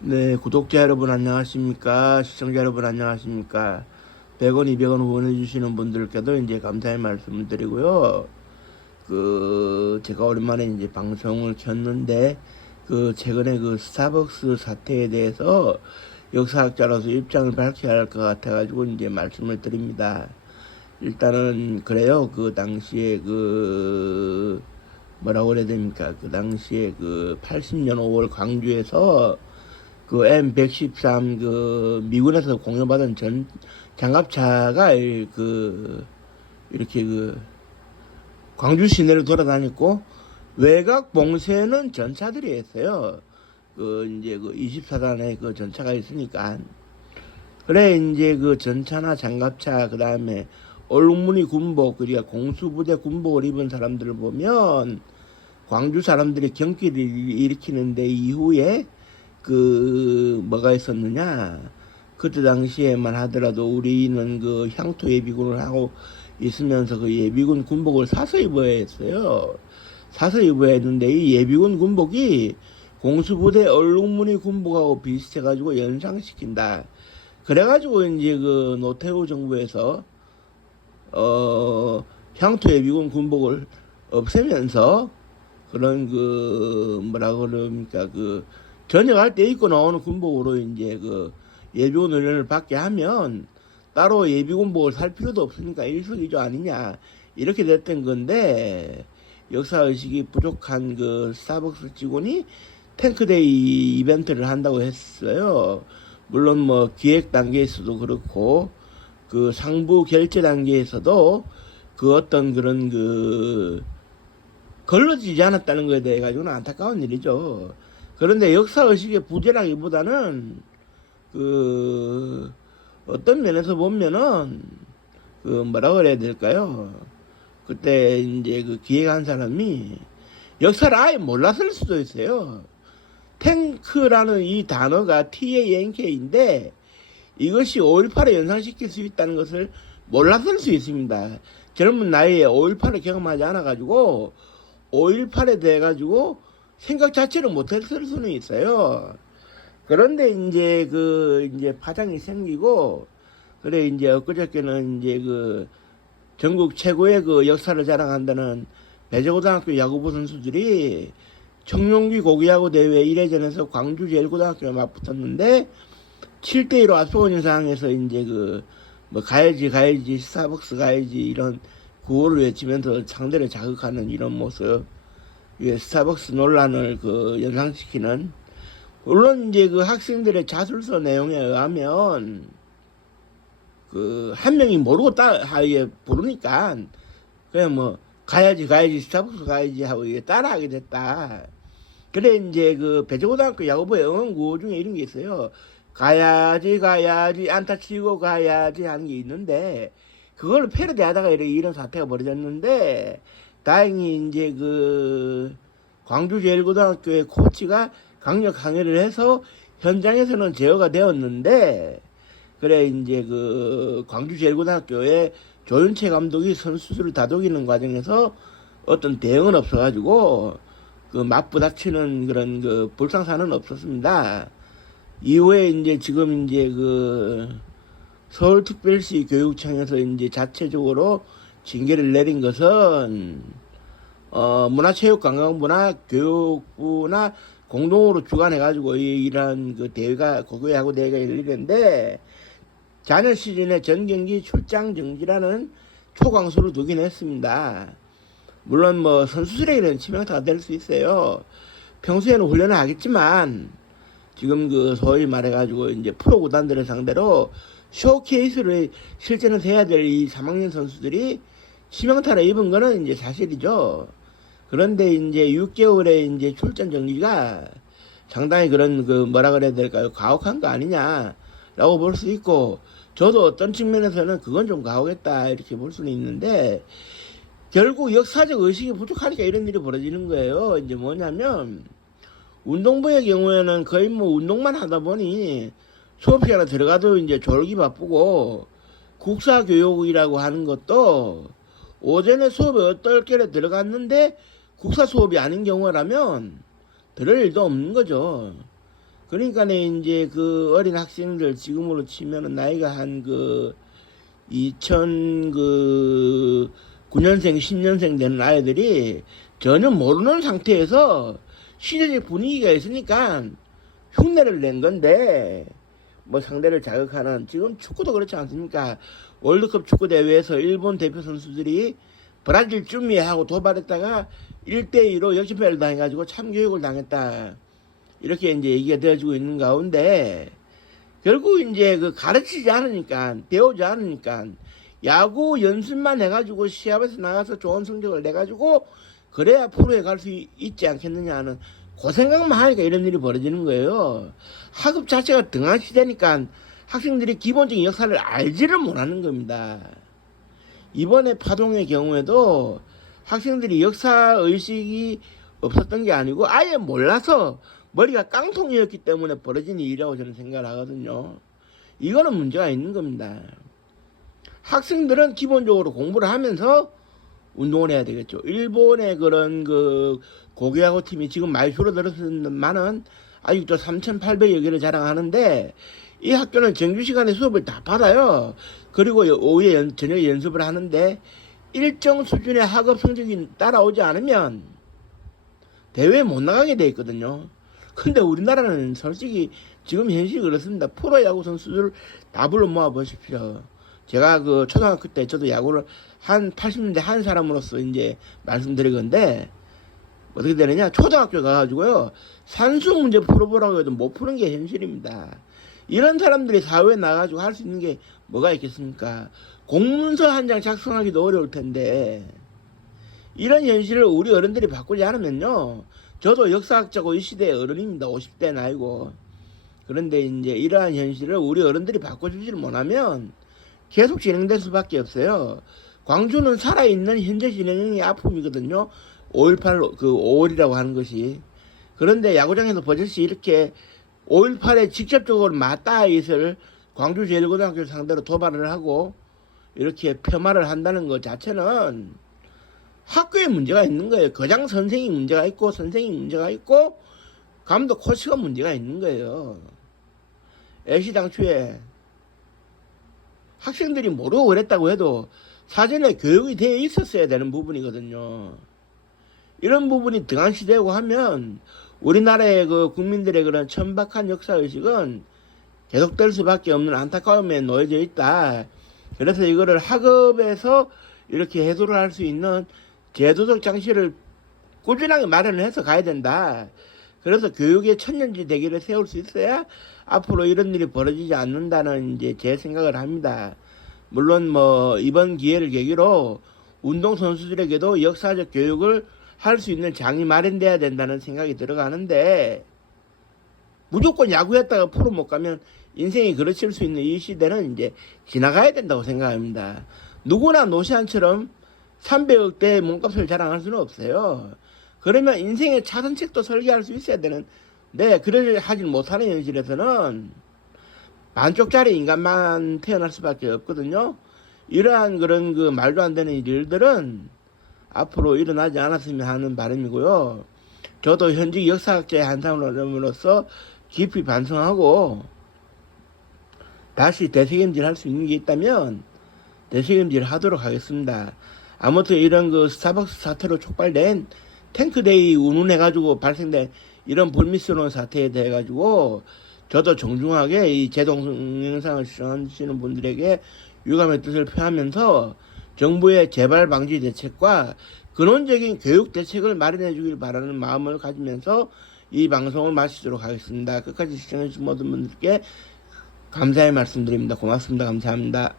네, 구독자 여러분 안녕하십니까? 시청자 여러분 안녕하십니까? 100원, 200원 후원해 주시는 분들께도 이제 감사의 말씀을 드리고요. 제가 오랜만에 이제 방송을 켰는데, 최근에 스타벅스 사태에 대해서 역사학자로서 입장을 밝혀야 할 것 같아가지고 이제 말씀을 드립니다. 일단은, 그래요. 당시에 뭐라고 그래야 됩니까? 그 당시에 80년 5월 광주에서 M113 미군에서 공여받은 장갑차가 이렇게 광주 시내를 돌아다녔고 외곽 봉쇄는 전차들이 했어요. 이제 24단의 전차가 있으니까. 그래 이제 전차나 장갑차 그다음에 얼룩무늬 군복 그리고 공수부대 군복을 입은 사람들을 보면 광주 사람들이 경기를 일으키는데 이후에 뭐가 있었느냐. 그때 당시에만 하더라도 우리는 향토 예비군을 하고 있으면서 예비군 군복을 사서 입어야 했어요. 사서 입어야 했는데 이 예비군 군복이 공수부대 얼룩무늬 군복하고 비슷해가지고 연상시킨다. 그래가지고 이제 노태우 정부에서 향토 예비군 군복을 없애면서 그런 뭐라 그럽니까 전역할 때 입고 나오는 군복으로 이제 예비군 훈련을 받게 하면 따로 예비군복을 살 필요도 없으니까 일석이조 아니냐 이렇게 됐던 건데 역사의식이 부족한 스타벅스 직원이 탱크데이 이벤트를 한다고 했어요. 물론 뭐 기획 단계에서도 그렇고 상부 결제 단계에서도 어떤 그런 걸러지지 않았다는 것에 대해 가지고는 안타까운 일이죠. 그런데 역사의식의 부재라기보다는 어떤 면에서 보면은 뭐라 그래야 될까요? 그때 이제 기획한 사람이 역사를 아예 몰랐을 수도 있어요. 탱크라는 이 단어가 TANK인데 이것이 5.18을 연상시킬 수 있다는 것을 몰랐을 수 있습니다. 젊은 나이에 5.18을 경험하지 않아가지고 5.18에 대해 가지고 생각 자체를 못했을 수는 있어요. 그런데 이제 파장이 생기고 그래 이제 엊그저께는 이제 전국 최고의 역사를 자랑한다는 배재고등학교 야구부 선수들이 청룡기 고기야구 대회 1회전에서 광주 제일고등학교에 맞붙었는데 7대1로 앞서고 있는 상황에서 이제 뭐 가야지 스타벅스 가야지 이런 구호를 외치면서 상대를 자극하는 이런 모습, 스타벅스 논란을 연상시키는. 물론 이제 학생들의 자술서 내용에 의하면 한 명이 모르고 하에 부르니까 그냥 뭐 가야지 스타벅스 가야지 하고 이게 따라하게 됐다. 그래 이제 배재고등학교 야구부의 응원 구호 중에 이런 게 있어요. 가야지 안타 치고 가야지 하는 게 있는데 그걸 패러디하다가 이런 사태가 벌어졌는데 다행히 이제 광주제일고등학교의 코치가 강력 항의를 해서 현장에서는 제어가 되었는데 그래 이제 광주제일고등학교의 조윤채 감독이 선수들을 다독이는 과정에서 어떤 대응은 없어가지고 맞부닥치는 그런 불상사는 없었습니다. 이후에 이제 지금 이제 서울특별시 교육청에서 이제 자체적으로 징계를 내린 것은 문화체육관광부나 교육부나 공동으로 주관해가지고 이러한 대회가 고교야구 대회가 열리는데 자녀 시즌에 전 경기 출장 정지라는 초강수를 두긴 했습니다. 물론 뭐 선수들에게는 치명타가 될 수 있어요. 평소에는 훈련을 하겠지만 지금 소위 말해가지고 이제 프로 구단들을 상대로 쇼케이스를 실제는 해야 될 이 3학년 선수들이 치명타를 입은 거는 이제 사실이죠. 그런데 이제 6개월의 이제 출전 정지가 상당히 그런 뭐라 그래야 될까요? 가혹한 거 아니냐라고 볼 수 있고 저도 어떤 측면에서는 그건 좀 가혹했다 이렇게 볼 수는 있는데 결국 역사적 의식이 부족하니까 이런 일이 벌어지는 거예요. 이제 뭐냐면 운동부의 경우에는 거의 뭐 운동만 하다 보니 수업 시간에 들어가도 이제 졸기 바쁘고 국사교육이라고 하는 것도 오전에 수업에 어떨결에 들어갔는데 국사 수업이 아닌 경우라면 들을 일도 없는 거죠. 그러니까 이제 그 어린 학생들 지금으로 치면은 나이가 한 그 2009년생 10년생 되는 아이들이 전혀 모르는 상태에서 시대적 분위기가 있으니까 흉내를 낸 건데, 뭐 상대를 자극하는, 지금 축구도 그렇지 않습니까? 월드컵 축구 대회에서 일본 대표 선수들이 브라질 쭈미하고 도발했다가 1대2로 역전패를 당해가지고 참교육을 당했다, 이렇게 이제 얘기가 되어지고 있는 가운데, 결국 이제 그 가르치지 않으니까, 배우지 않으니까, 야구 연습만 해가지고 시합에서 나가서 좋은 성적을 내가지고 그래야 프로에 갈 수 있지 않겠느냐 하는 그 생각만 하니까 이런 일이 벌어지는 거예요. 학업 자체가 등한시대니까 학생들이 기본적인 역사를 알지를 못하는 겁니다. 이번에 파동의 경우에도 학생들이 역사의식이 없었던 게 아니고 아예 몰라서 머리가 깡통이었기 때문에 벌어진 일이라고 저는 생각을 하거든요. 이거는 문제가 있는 겁니다. 학생들은 기본적으로 공부를 하면서 운동을 해야 되겠죠. 일본의 그런 그 고교야구 팀이 지금 많이 줄어들었지만은 아직도 3,800여 개를 자랑하는데, 이 학교는 정규 시간에 수업을 다 받아요. 그리고 오후에 저녁에 연습을 하는데 일정 수준의 학업 성적이 따라오지 않으면 대회에 못 나가게 돼 있거든요. 근데 우리나라는 솔직히 지금 현실이 그렇습니다. 프로야구 선수들 다 불러 모아 보십시오. 제가 그 초등학교 때 저도 야구를 한 80년대 한 사람으로서 이제 말씀드리건데, 어떻게 되느냐, 초등학교 가가지고요 산수 문제 풀어보라고 해도 못 푸는 게 현실입니다. 이런 사람들이 사회에 나가가지고 할 수 있는 게 뭐가 있겠습니까? 공문서 한 장 작성하기도 어려울 텐데, 이런 현실을 우리 어른들이 바꾸지 않으면요, 저도 역사학자고 이 시대의 어른입니다. 50대 나이고. 그런데 이제 이러한 현실을 우리 어른들이 바꿔주지를 못하면 계속 진행될 수밖에 없어요. 광주는 살아있는 현재 진행형의 아픔이거든요. 5.18, 그 5월이라고 하는 것이. 그런데 야구장에서 버젓이 이렇게 5.18에 직접적으로 맞닿아있을 광주제일고등학교를 상대로 도발을 하고 이렇게 폄하를 한다는 것 자체는 학교에 문제가 있는 거예요. 교장 선생이 문제가 있고, 선생이 문제가 있고, 감독 코치가 문제가 있는 거예요. 애시당초에 학생들이 모르고 그랬다고 해도 사전에 교육이 되어 있었어야 되는 부분이거든요. 이런 부분이 등한시되고 하면 우리나라의 그 국민들의 그런 천박한 역사의식은 계속될 수밖에 없는 안타까움에 놓여져 있다. 그래서 이거를 학업에서 이렇게 해소를 할 수 있는 제도적 장치를 꾸준하게 마련을 해서 가야 된다. 그래서 교육의 천년지 대계를 세울 수 있어야 앞으로 이런 일이 벌어지지 않는다는 이제 제 생각을 합니다. 물론 뭐 이번 기회를 계기로 운동선수들에게도 역사적 교육을 할 수 있는 장이 마련돼야 된다는 생각이 들어가는데, 무조건 야구했다가 프로 못 가면 인생이 그르칠 수 있는 이 시대는 이제 지나가야 된다고 생각합니다. 누구나 노시안처럼 300억대 몸값을 자랑할 수는 없어요. 그러면 인생의 차선책도 설계할 수 있어야 되는데, 그를 하지 못하는 현실에서는 반쪽짜리 인간만 태어날 수밖에 없거든요. 이러한 그런 그 말도 안 되는 일들은 앞으로 일어나지 않았으면 하는 바람이고요. 저도 현직 역사학자의 한 사람으로서 깊이 반성하고 다시 되새김질 할 수 있는 게 있다면 되새김질 하도록 하겠습니다. 아무튼 이런 그 스타벅스 사태로 촉발된 탱크데이 운운해가지고 발생된 이런 불미스러운 사태에 대해 가지고 저도 정중하게 이 제 동영상을 시청하시는 분들에게 유감의 뜻을 표하면서 정부의 재발 방지 대책과 근원적인 교육 대책을 마련해 주길 바라는 마음을 가지면서 이 방송을 마치도록 하겠습니다. 끝까지 시청해 주신 모든 분들께 감사의 말씀드립니다. 고맙습니다. 감사합니다.